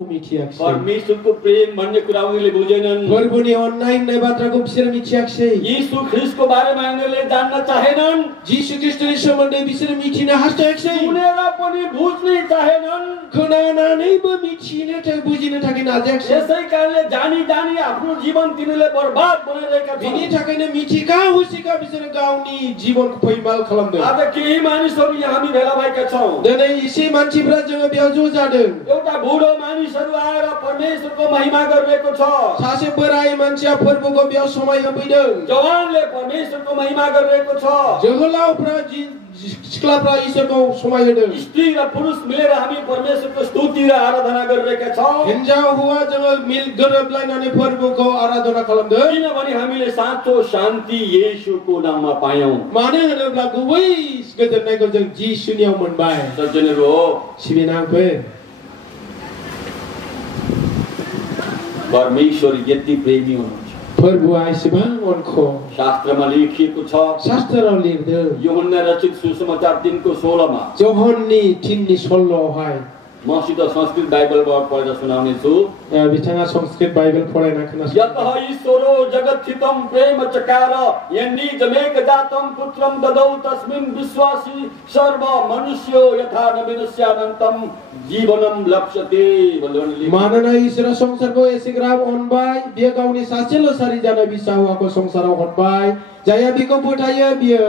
mitiyaswi. परमेश्वरको प्रेम भन्ने कुरा उनीहरूले बुझेनन्। प्रभुले अन्याय बात्राको विषयमा mitiyaswi. यीशु ख्रीष्टको बारेमा उनीहरूले जान्न चाहेनन्। यीशु ख्रीष्टले सम्बन्धी विषयमा मिथिन हास्याक्सै. सुनेर पनि बुझ्नै चाहेनन्। खोनानानै ब मिथिन त बुझिन थाकेन आज्याक्सै. यसै कारणले जानी जानी आफ्नो जीवन तिनीहरूले बर्बाद बनाइरहेका छन्। बिनि थाकैन मिथिका हुसिका विषयमा गाउँनी जीवनको फैमाल खालामदों. आज केही मानिसहरू यहाँ हामी भेला भएका छौँ। दिनै यसै मान्छेफ्रा जों बेयाव जादों. एउटा बुढो मानिसहरू आएर परमेश्वरको महिमा गरिरहेको छ। सासे बोराई मान्छे प्रभुको बेयाव समय होइदों. जवानले परमेश्वरको महिमा गरिरहेको छ। जोगलाउफ्रा सिक्लाफ्रा ईश्वरको समय होइदों. स्त्री र पुरुष मिलेर हामी परमेश्वरको स्तुति र आराधना गरिरहेका छौँ। हिन्जाव हुवा जों मिल गरबलाइनानै प्रभुको आराधना खालामदों. किनभने हामीले साँचो शान्ति येशूको नाममा पायौँ। मानो होनोब्ला गुबै गोजोननायखौ जों जिसुनियाव मोनबाय. सज्जनहरू हो, सिबिनांफोर परमेश्वर यति प्रेमी हुनुहुन्छ। प्रभुआ एसेबां अनखो. शास्त्रमा लेखिएको छ। शास्त्रआव लिरदों. यूहन्ना रचित सुसमाचार 3:16 मा जोहननि 3:16 मसित संस्कृत बाइबलबाट पढेर सुनाउनेछु। बिथाङा संस्कृत बाइबल पढाइना खोनास. यतः ईश्वरो जगत्थितं प्रेम चकार यन्निजमेक जातं पुत्रं ददौ तस्मिन् विश्वासी सर्व मनुष्यो यथा न विनश्यानन्तं जीवनं लप्स्यते. मानोना ईश्वर संसारको एसेग्राम अनबाय बियो गावनि सासेल सारिजना बिसाहुवाको संसाराव हरबाय. जाया बिखौ फोथायो बियो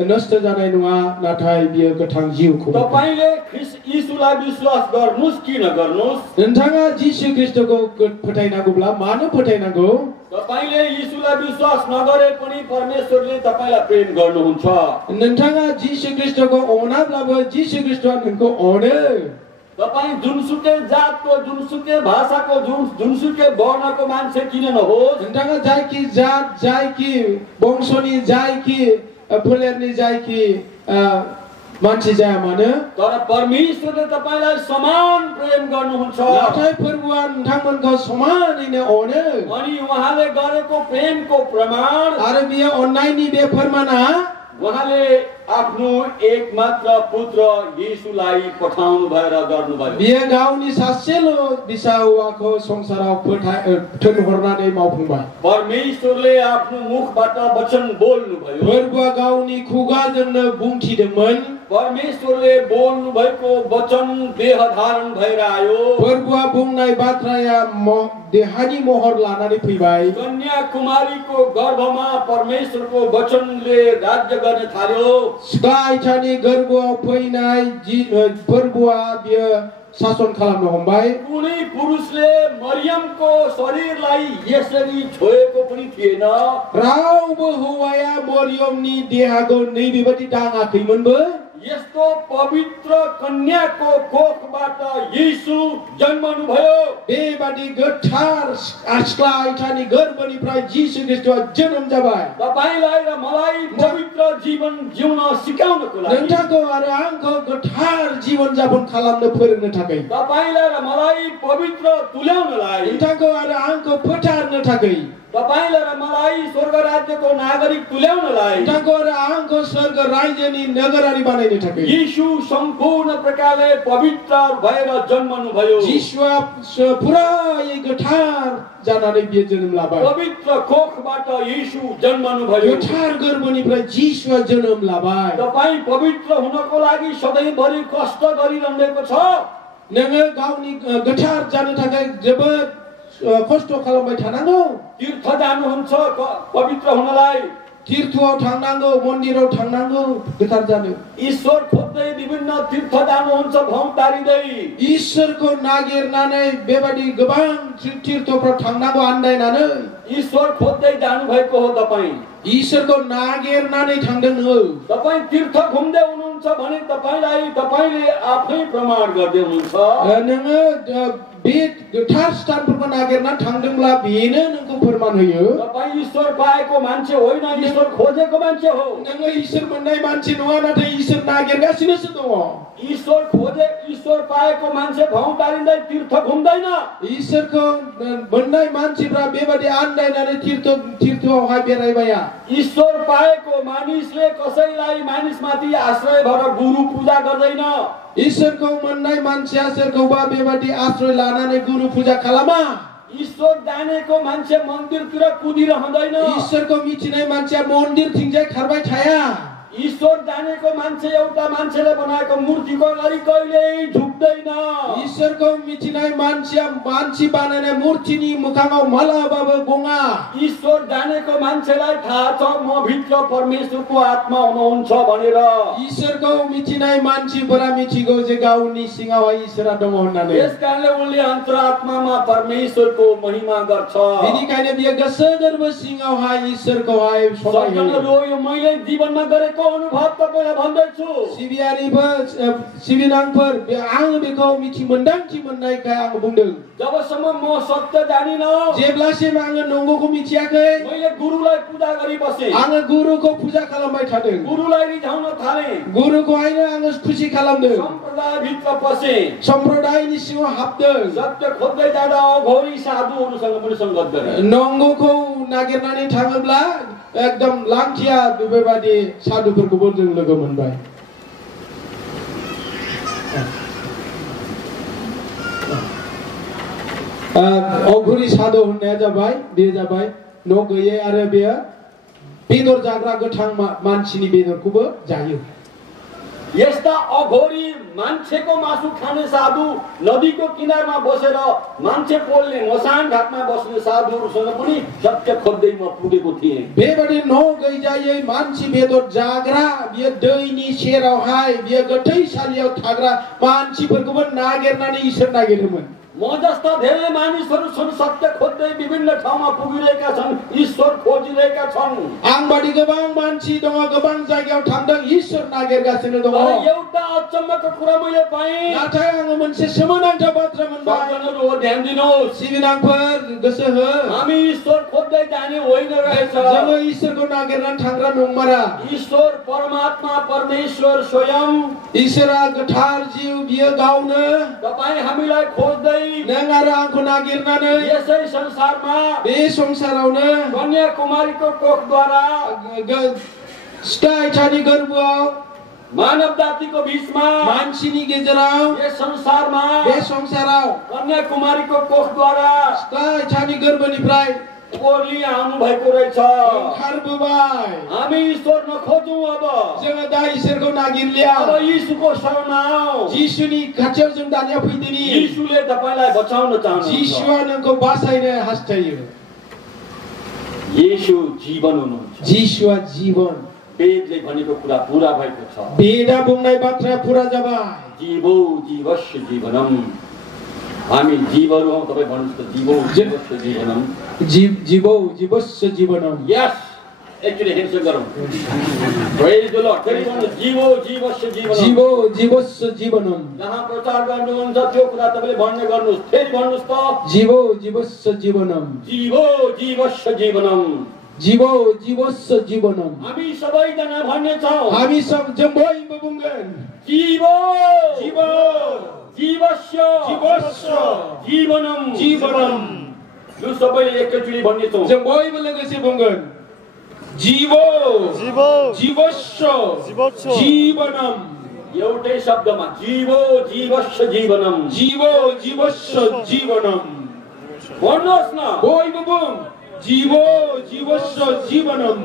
नष्ट जानाय नङा, नाथाय बियो गोथां जिउखौ. तपाईले ख्रीष्ट यीशुलाई विश्वास गर्नुस् कि नगर्नुस्? नोंथाङा जिसु ख्रीष्टको फोथायनांगौब्ला मानो फोथायनांगौ? तपाईले यीशुलाई विश्वास नगरे पनि परमेश्वरले तपाईलाई प्रेम गर्नुहुन्छ। नोंथाङा जिसु ख्रीष्टको अनाब्लाबो जिसु ख्रीष्टआ नोंखौ अनो. तपाईं जुनसुकै जातको, जुनसुकै भाषाको, जुनसुकै वर्णको मान्छे किन नहोस्, नोंथाङा जायकि जात, जायकि वंशनि, जायकि फोलेरनि, जायकि मान्छे जाया मानो, तर परमेश्वरले तपाईलाई समान प्रेम गर्नुहुन्छ। नाथाय प्रभुआ नोंथांमोनखौ समानैनो अनो. अनि उहाँले गरेको प्रेमको प्रमाण आरो बियो अन्यायनि बे फोरमाना उहाँले आफ्नो एकमात्र पुत्र येशूलाई पठाउनु भएर गर्नुभयो। बियो गावनि सासेलो बिसाहुवाको संसाराव थोनहरनानै मावफुंबाय. परमेश्वरले आफ्नो मुखबाट वचन बोल्नुभयो। प्रभुआ गावनि खुगाजोंनो बुंथिदोंमोन. परमेश्वरले बोल्नु भएको वचन देह धारण भएर आयो। प्रभुआ बुंनाय बाथ्राया देहानि महर लानानै फैबाय. कन्याकुमारीको गर्भमा परमेश्वरको वचनले राज्य गर्न थाल्यो। सिकाइथानि गर्भआव फैनाय प्रभुआ बियो शासन खालामनो हमबाय. कुनै पुरुषले मरियमको शरीरलाई यसरी छोएको पनि थिएन। रावबो हौवाया मरियमनि देहाको नै बेबादि दाङाखैमोनबो. यस्तो पवित्र कन्याको कोखबाट येशू जन्मनुभयो। बेबादि गोथार सिख्लाइथानि गर्भनिफ्राय जिसु ख्रीष्टआ जन्म जाबाय. तपाईलाई र मलाई पवित्र जीवन जिउन सिकाउनको लागि, नोंथांखौ आरो आंखौ गोथार जीवन जापन खालामनो फोरोंनो थाखाय, तपाईलाई र मलाई पवित्र तुल्याउनलाई, नोंथांखौ आरो आंखौ फोथार्नो थाखाय, तपाईलाई र मलाई स्वर्ग राज्यको नागरिक तुल्याउनलाई, नोंथांखौ आरो आंखौ स्वर्ग राज्यनि नगरारी बनाइनो थाखाय येशू सम्पूर्ण प्रकारले पवित्र भएर जन्मनुभयो। जिसुआ पुरै गोथार जानानै बियो जन्म लाबाय. पवित्र कोखबाट येशू जन्मनुभयो। गोथार गर्भनिफ्राय जिसुआ जन्म लाबाय. तपाई पवित्र हुनको लागि सधैँभरि कष्ट गरिरहनु छ। नोङो गावनि गोथार जानो थाखाय जोबोद कष्ट खालामबाय थानांगौ. तीर्थ जानुहुन्छ पवित्र हुनलाई, तीर्थआव थांनांगौ, मन्दिराव थांनांगौ गोथार जानो. ईश्वर खोज्दै विभिन्न तीर्थ जानुहुन्छ भौँ तारिँदै। ईश्वरको नागिरनानै बेबादि गोबां तीर्थफ्राव थांनांगौ आन्दायनानै. ईश्वर खोज्दै जानु भएको हो तपाईँ। ईश्वरको नागिरनानै थांदों हो. तपाईँ तीर्थ घुम्दै हुनुहुन्छ भने तपाईले आफै प्रमाण गर्दै हुनुहुन्छ। नोङो बे गोथार स्थानफोरखौ नागिरनानै थांदोंब्ला बेनो नोंखौ फोरमान होयो. तपाईँ ईश्वर पाएको मान्छे होइन, ईश्वर खोजेको मान्छे हो। नोङो ईश्वर मोन्नाय मान्छे नङा, नाथाय ईश्वर नागिरगासिनोसो दङ. ईश्वर पाएको मान्छे भौँ तारिँदै तीर्थ घुम्दैन। ईश्वरको मोन्नाय मान्छेफ्रा बेबादि आन्दायनानै तीर्थआवहाय बेरायबाया. ईश्वर पाएको मानिसले कसैलाई मानिसमाथि आश्रय भएर गुरु पूजा गर्दैन ईश्वरको मन्नाइ मान्छे सोरखौबा बेबादि आश्रय लानानै गुरु पूजा खालामा ईश्वर जानेको मान्छे मन्दिरतिर कुदिरहँदैन ईश्वरको मिचिनै मान्छे मन्दिर थिंजै खर्बाइ थाया ईश्वर जानेको मान्छे एउटा मान्छेले बनाएको मूर्तिको अगाडि कहिल्यै झुक्दैन ईश्वरको मिचिनै मान्छे मान्छे बानाउने मूर्तिनी मुखाङाउ मलाबाबो गोङा ईश्वर जानेको मान्छेलाई थाहा छ म भित्र परमेश्वरको आत्मा हुनुहुन्छ भनेर ईश्वरको मिचिनै मान्छे बरा मिचिगो जे गाउनी सिंगाउ ईश्वर दङ भन्नाले यसकारणले उनले अन्तरात्मामा परमेश्वरको महिमा गर्छ बिनिकायले बियो गसगर्व सिंगाउ हा ईश्वरको हाय सबै मैले जीवनमा गरेको अनुभव तपाईलाई भन्दैछु सिबिनाङफोर आं बेखौ मिथि मोन्दांथि मोन्नायखाय आं बुंदों जबसम्म म सत्य जानिन जेब्लासिम आङो नंगौखौ मिथियाखै मैले गुरुलाई पूजा गरि बसे आङो गुरुको पूजा खालामबाय थादों गुरुलाई रिझाउन थाले गुरुको हैन आङो खुसी खालामदों सम्प्रदाय भित्र पसे सम्प्रदायनि सिङाव हाबदों सत्य खोज्दै जाँदा अघोरी साधुहरूसँग पनि संगत गरे नंगौखौ नागिरनानै थाङोब्ला एकदम लांथिया बेबादि साधुफोरखौबो जों लोगो मोनबाय अघोरी साधु होननाया जाबाय बे जाबाय न' गैयै आरो बेयो बेदर जाग्रा गोथां मानसिनि बेदरखौबो जायो यस्ता अघोरी मान्छेको मासु खाने साधु नदीको किनारमा बसेर मान्छे पोल्ने मसान घाटमा बस्ने साधुहरूसँग पनि सत्य खोज्दै म पुगेको थिएँ बेबादि न' गैजायै मान्छे बेदर जाग्रा बियो दैनि सेरावहाय बियो गोथैसालियाव थाग्रा मानसिफोरखौबो नागिरनानै ईश्वर नागिरोमोन म जस्ता धेरै मानिसहरू छन् सत्य खोज्दै विभिन्न ठाउँमा पुगिरहेका छन् ईश्वर खोजिरहेका छन् आंबादि गोबां मान्छे दङ गोबां जायगायाव थांदों ईश्वर नागिरगासिनो दङ एउटा अचम्मको कुरा मैले पाएँ नाथाय आङो मोनसे सोमोनांथाव बाथ्रा मोनबाय सबजनाहरू ध्यान दिनुहोस् सिबिनाङफोर गोसो हो हामी ईश्वर खोज्दै जाने होइन रहेछ जोङो ईश्वरको नागिरनानै थांग्रा नंमारा ईश्वर परमात्मा परमेश्वर स्वयं ईश्वरा गोथार जिउ बियो गाउनो तपाईँ हामीलाई खोज्दै नों आरो आंखौ नागिरनानै यसै संसारमा बे संसारावनो कन्याकुमारीको कोखद्वारा स्काइछानी गर्भआव मानव जातिको बीचमा मान्छेनि गेजेराव यस संसारमा बे संसाराव कन्याकुमारीको कोखद्वारा स्काइछानी गर्भनिफ्राय ओर्ली आउनु भएको रहेछ ओंखारबोबाय हामी ईश्वर नखोजौँ अब जोङो दा ईश्वरखौ नागिरलिया अब यीशुको शरणमा आऊ जिसुनि खाथियाव जों दानिया फैदिनि यीशुले तपाईलाई बचाउन चाहनुहुन्छ जिसुआ नोंखौ बासायनो हास्थायो यीशु जीवन हुनुहुन्छ जिसुआ जीवन वेदले भनेको कुरा पूरा भएको छ वेदा बुंनाय बाथ्रा पूरा जाबाय जीवो जीवस्य जीवनम हामी जीवहरू हौ तपाई भन्नुस् त जीवो जीवस्य जीवनम जीवो जीवस्य जीवनम यस एक्चुअली हेर्छ गरौँ प्रेज द लॉर्ड फेरि भन्नु जीवो जीवस्य जीवनम जीवो जीवस्य जीवनम जहाँ प्रचार गर्नुहुन्छ त्यो कुरा तपाईले भन्ने गर्नुस् फेरि भन्नुस् त जीवो जीवस्य जीवनम जीवो जीवस्य जीवनम जीवो जीवस्य जीवनम हामी सबैजना भन्ने छौं हामी सब जम्बोइम बुंगन जीवो जीवो जीवस्य जीवस्य जीवनम जीवनम यो सबैले एकैचोटि भन्ने छौं जम्बोइम लगेसे बुंगन जीवो जीवो जीवस्य जीवस्य जीवनम एउटै शब्दमा जीवो जीवस्य जीवनम जीवो जीवस्य जीवनम भन्नुहोस् न बोइम बुङ जीवो जीवस्य जीवनम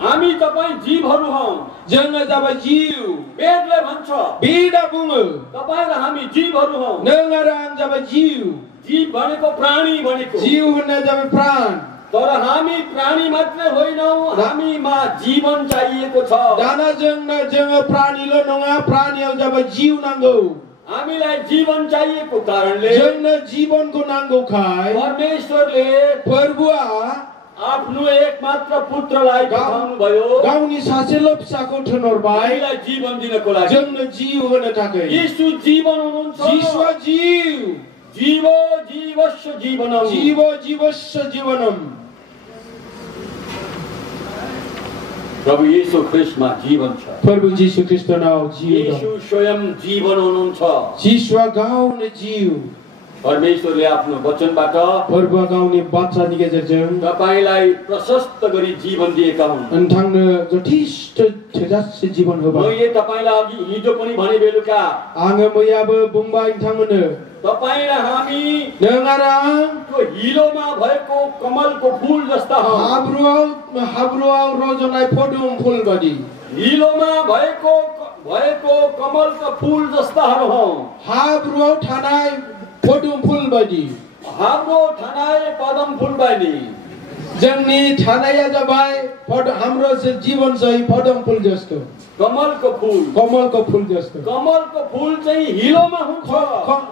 हामी तपाई जीवहरू हौ जोङो जाबाय जीव वेदले भन्छ वेदा बुङो तपाई र हामी जीवहरू हौ नों आरो आं जाबाय जीव जीव भनेको प्राणी भनेको जीव भन्ने जाबाय प्राण तर हामी प्राणी मात्रै होइनौ हामीमा जीवन चाहिएको छ दाना जोङो प्राणीलो नङा प्राणीयाव जाबाय जीव नांगौ हामीलाई जीवन चाहिएको कारणले जोंनो जीवनको नांगौखाय परमेश्वरले प्रभुआ आफ्नो एकमात्र पुत्रलाई पठाउनु भयो गाउनी सासेलो फिसाखौ थनहरबाय हामीलाई जीवन दिनको लागि जोंनो जीव होनो थाखाय यीशु जीवन हुनुहुन्छ यीशुआ जीव जीवो जीवस्य जीवनम जीवो जीवस्य जीवनम प्रभु यीशु ख्रीष्टमा जीवन छ प्रभु यीशु ख्रीष्टनाव जीव यीशु स्वयं जीवन हुनुहुन्छ यीशुआ गाउन जीव परमेश्वरले आफ्नो वचनबाट फोरबो गाउँनि बाथ्रानि गेजेरजों तपाईलाई प्रशस्त गरी जीवन दिएका हुन्। नोंथांनो जथेष्ट थोजासे जीवन होबाय। मैले तपाईलाई अघि हिजो पनि भने बेलुका आङो मैयाबो बुंबाय नोंथांमोननो तपाईं र हामी नों आरो आं त्यो हिलोमा भएको कमलको फूल जस्ता हौ। हाब्रुआव रजनाय पदुम फूल बादि हिलोमा भएको कमलको फूल जस्ताहरू हौ। हाब्रुआव थानाय पदुम फूल बादि हाम्रो थानाय पदम फूल बादि जोंनि थानाया जाबाय हाम्रो जीवन चाहिँ पदम फूल जस्तो कमलको फूल जस्तो। कमलको फूल चाहिँ हिलोमा हुन्छ।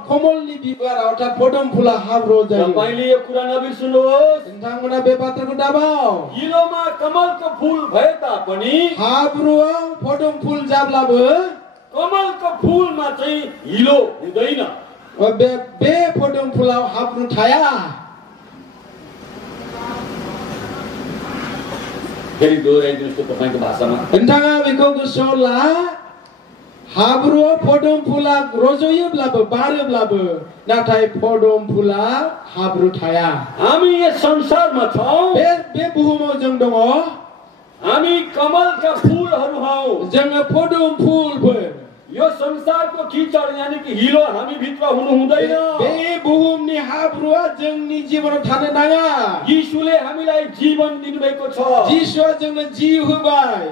कमलनि बिबार अर्थात पदम फूला हाब्रो जायो। तपाईले यो कुरा नबिर्सनुहोस्। नोंथांमोना बे बाथ्राखौ दाबाव। हिलोमा कमलको फूल भए तापनि हाब्रोआव पदम फूल जाब्लाबो कमलको फूलमा चाहिँ हिलो हुँदैन। बे पदम फूलाव हाब्रो थाया। फेरि दोहोऱ्याइदिनुहोस् त तपाईको भाषामा। नोंथाङा बेखौ गोसोआव ला। हाब्रुआव पदम फूला रजयोब्लाबो बारोब्लाबो नाथाय पदम फूला हाब्रु थाया। हामी यस संसारमा छौं। बे बुहुमाव जों दङ। हामी कमलका फूलहरू हौ। जों पदम फूलफोर। यो संसारको कीचड यानी कि हिलो हामी भित्र हुनु हुँदैन। बे बुहुमनि हाब्रुआ जोंनि जीवनाव थानो नाङा। यीशुले हामीलाई जीवन दिनुभएको छ। यीशुआ जोंनो जिउ होबाय।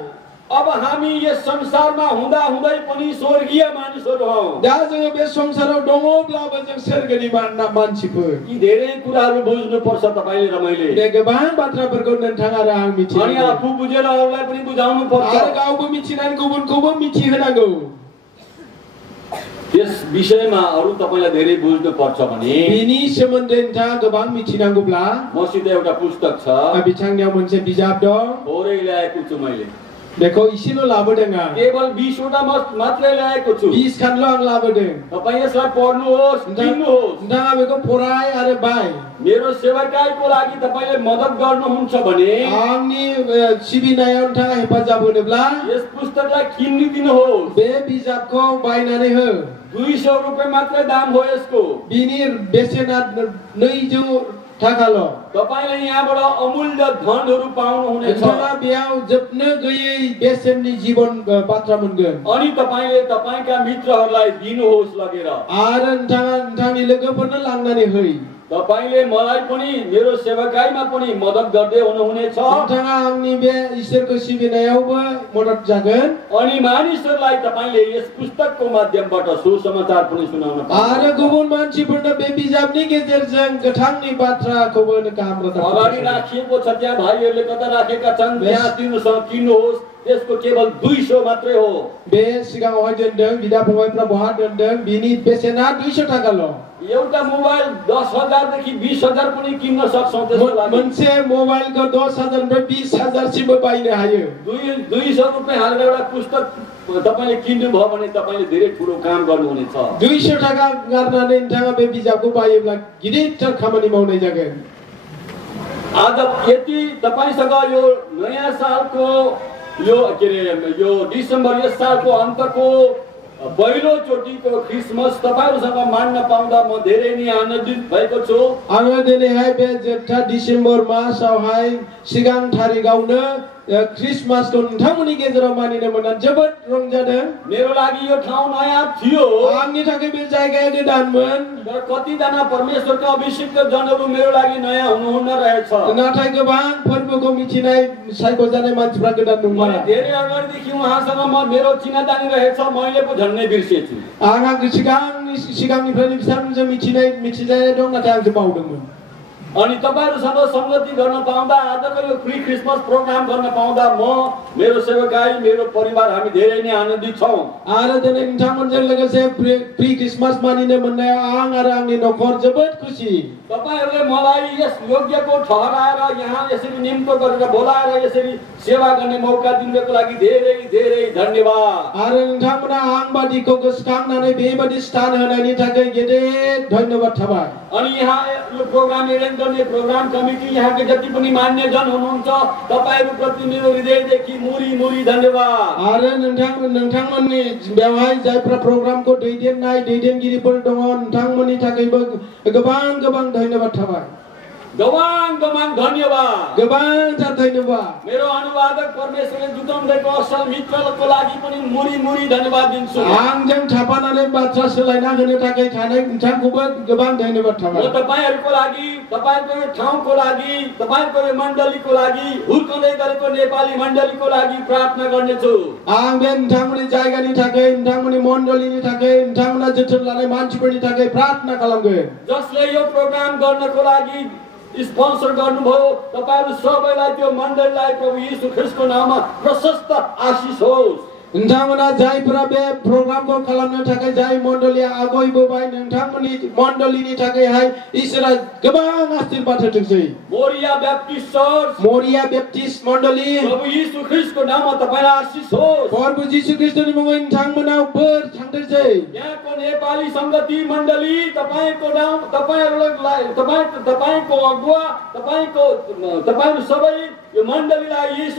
अब हामी यस संसारमा हुँदा हुँदै पनि स्वर्गीय मानिसहरू हौ। दा जों बे संसाराव दङब्लाबो जों सोरगोनि मानसिफोर। यी धेरै कुराहरू बुझ्नु पर्छ तपाईले र मैले। बे गोबां बाथ्राफोरखौ नोंथाङा र आं मिथियो। अनि आफू बुझेर अरूलाई पनि बुझाउनु पर्छ। आरो गावबो मिथिनानै गुबुनखौबो मिथिहोनांगौ। यस विषयमा अरु तपाईलाई धेरै बुझ्नु पर्छ भने बिनि सोमोन्दै नोंथाङा गोबां मिथिनांगौब्ला मसित एउटा पुस्तक छ। बिथांनियाव मोनसे बिजाब दं। थोरै ल्याएको छु मैले। बेखौ इसेल' लाबोदों आं। केवल 20 वटा मात्रै ल्याएको छु। 20 खानल' आं लाबोदों। तपाई यसलाई पढ्नुहोस्, किन्नुहोस्। नोंथाङा बेखौ फराय आरो बाय। मेरो सेवाकाईको लागि तपाईले मद्दत गर्नुहुन्छ भने आंनि सिबिनायाव नोंथाङा हेफाजाब होनोब्ला यस पुस्तकलाई किनिदिनुहोस्। बे बिजाबखौ बायनानै हो। 200 रुपैयाँ मात्रै दाम हो यसको। बिनि बेसेना 200 थाकाल'। तपाईले यहाँबाट अमूल्य धनहरू पाउनु हुनेछ। नोंथाङा बेयाव जोबनो गैयै बेसेननि जीवन बाथ्रा मोनगोन। अनि तपाईले तपाईका मित्रहरूलाई दिनुहोस् लगेर। आरो नोंथाङा नोंथांनि लोगोफोरनो लांनानै हो। तपाईले मलाई पनि मेरो सेवाकाईमा पनि मद्दत गर्दै हुनुहुनेछ। नोंथाङा आंनि बे ईश्वरको सिबिनायावबो मद्दत जागोन। अनि मानिसहरूलाई तपाईले यस पुस्तकको माध्यमबाट सुसमाचार पनि सुनाउन पाउनुहुन्छ। आरो गुबुन मान्छेफोरनो बे बिजाबनि गेजेरजों गोथांनि बाथ्राखौबो हाम्रो अगाडि राखिएको छ। त्यहाँ भाइहरूले कता राखेका छन् त्यहाँ तिनीसँग किन्नुहोस्। त्यसको केवल 200 मात्रै हो। बे सिगाङावहाय दोनदों। बिदा फंबायफ्रा बहा दोनदों। बिनि बेसेना 200 थाकाल'। एउटा मोबाइल 10,000 देखि 20,000 पनि किन्न सक्छौं। त्यसको लागि मोनसे मोबाइलको 10,000 निफ्राय 20,000 सिमबो बायनो हायो। 200 रुपैयाँ हालेर एउटा पुस्तक तपाईले किन्नु भयो भने तपाईले धेरै ठूलो काम गर्नुहुनेछ। 200 थाका गार्नानै नोंथाङा बे बिजाबखौ बायोब्ला गिदिरथार खामानि मावनाय जागोन। आज यति तपाईसँग यो नयाँ सालको यो डिसेम्बर यस सालको अन्तको पहिलो चोटिको क्रिसमस तपाईहरुसँग मान्न पाउँदा म धेरै नै आनन्दित भएको छु। आङो दिनैहाय बे जोबथा डिसेम्बर मासावहाय सिगां तारिखआवनो क्रिसमसको नोंथांमोननि गेजेराव मानिनो मोनना जोबोद रंजादों। मेरो लागि यो ठाउँ नयाँ थियो। आंनि थाखाय बे जायगाया गोदानमोन। तर कतिजना परमेश्वरका अभिषिक्त जनहरू मेरो लागि नयाँ हुनुहुन्न रहेछ। नाथाय गोबां फोरबोखौ मिथिनाय सायख'जानाय मानसिफ्रा गोदान नङा। धेरै अगाडिदेखि उहाँसँग मेरो चिनाजानी रहेछ। मैले पो झन्नै बिर्सेछु। आंहा सिगांनिफ्रायनो बिथांजों मिथिजानाय दं। नाथाय आं बावदोंमोन। अनि तपाईहरुसँग संगति गर्न पाउँदा आजको यो प्री क्रिसमस प्रोग्राम गर्न पाउँदा म मेरो सेवाकाई मेरो परिवार हामी धेरै नै आनन्दित छौं। आरो दिनै नोंथांमोनजों लोगोसे प्री क्रिसमस मानिनो मोननायाव आं आरो आंनि नखर जोबोद खुसी। तपाईहरुले मलाई यस योग्यको ठहराएर यहाँ यसरी निम्तो गरेर बोलाएर यसरी सेवा गर्ने मौका दिनुको लागि धेरै धेरै धन्यवाद। आरो नोंथांमोना आं बादिखौ गोसोखांनानै बेबादि स्थान होनायनि थाखाय गेदेर धन्यवाद थाबाय। अनि यहाँ यो प्रोग्राम आयोजन गर्ने प्रोग्राम कमिटी यहाँको जति पनि मान्यजन हुनुहुन्छ तपाईहरुप्रति मेरो हृदयदेखि मुरी मुरी धन्यवाद। आरो नोंथांमोननि बेवहाय जायफ्रा प्रोग्रामखौ दैदेनगिरिफोर दङ नोंथांमोननि थाखायबो गोबां धन्यवाद थाबाय। गवाङ धन्यवाद। गोबांथार धन्यवाद। मेरो अनुवादक परमेश्वरले जुटाउँदैको असल मित्रको लागि पनि मुरी धन्यवाद दिन्छु। आंजों थाफानानै बाथ्रा सोलायना होनो थाखाय थानाय नोंथांखौबो गोबां धन्यवाद थाबाय। म तपाईहरुको लागि, तपाईको ठाउँको लागि, तपाईको मण्डलीको लागि, हुर्कँदै गरेको नेपाली मण्डलीको लागि प्रार्थना गर्नेछु। आं बे नोंथांमोननि जायगानि थाखाय, नोंथांमोननि मण्डलीनि थाखाय, नोंथांमोना जोथोन लानाय मानसिफोरनि थाखाय प्रार्थना खालामगोन। जसले यो प्रोग्राम गर्नको लागि स्पोन्सर गर्नुभयो तपाईहरु सबैलाई त्यो मण्डलीलाई प्रभु येशू ख्रीष्टको नाममा प्रशस्त आशिष होस्। नोंथांमोना जायफोरा बे प्रोग्रामखौ खालामनो थाखाय जाय मण्डलीया आगयबोबाय नोंथांमोननि मण्डलीनि थाखायहाय इसोरा गोबां आशीर्वाद होथोंसै। Moriah Baptist church, Moriah Baptist मण्डली प्रभु येशू ख्रीष्टको नाममा तपाईलाई आशिष होस्। प्रभु येशू ख्रीष्टनि मुङै नोंथांमोनाव बोर थांथोंसै। यहाँको नेपाली संगति मण्डली तपाईको नाम, तपाईहरुलाई तपाईको अगुवा, तपाईहरु सबै यो मण्डलीलाई येशू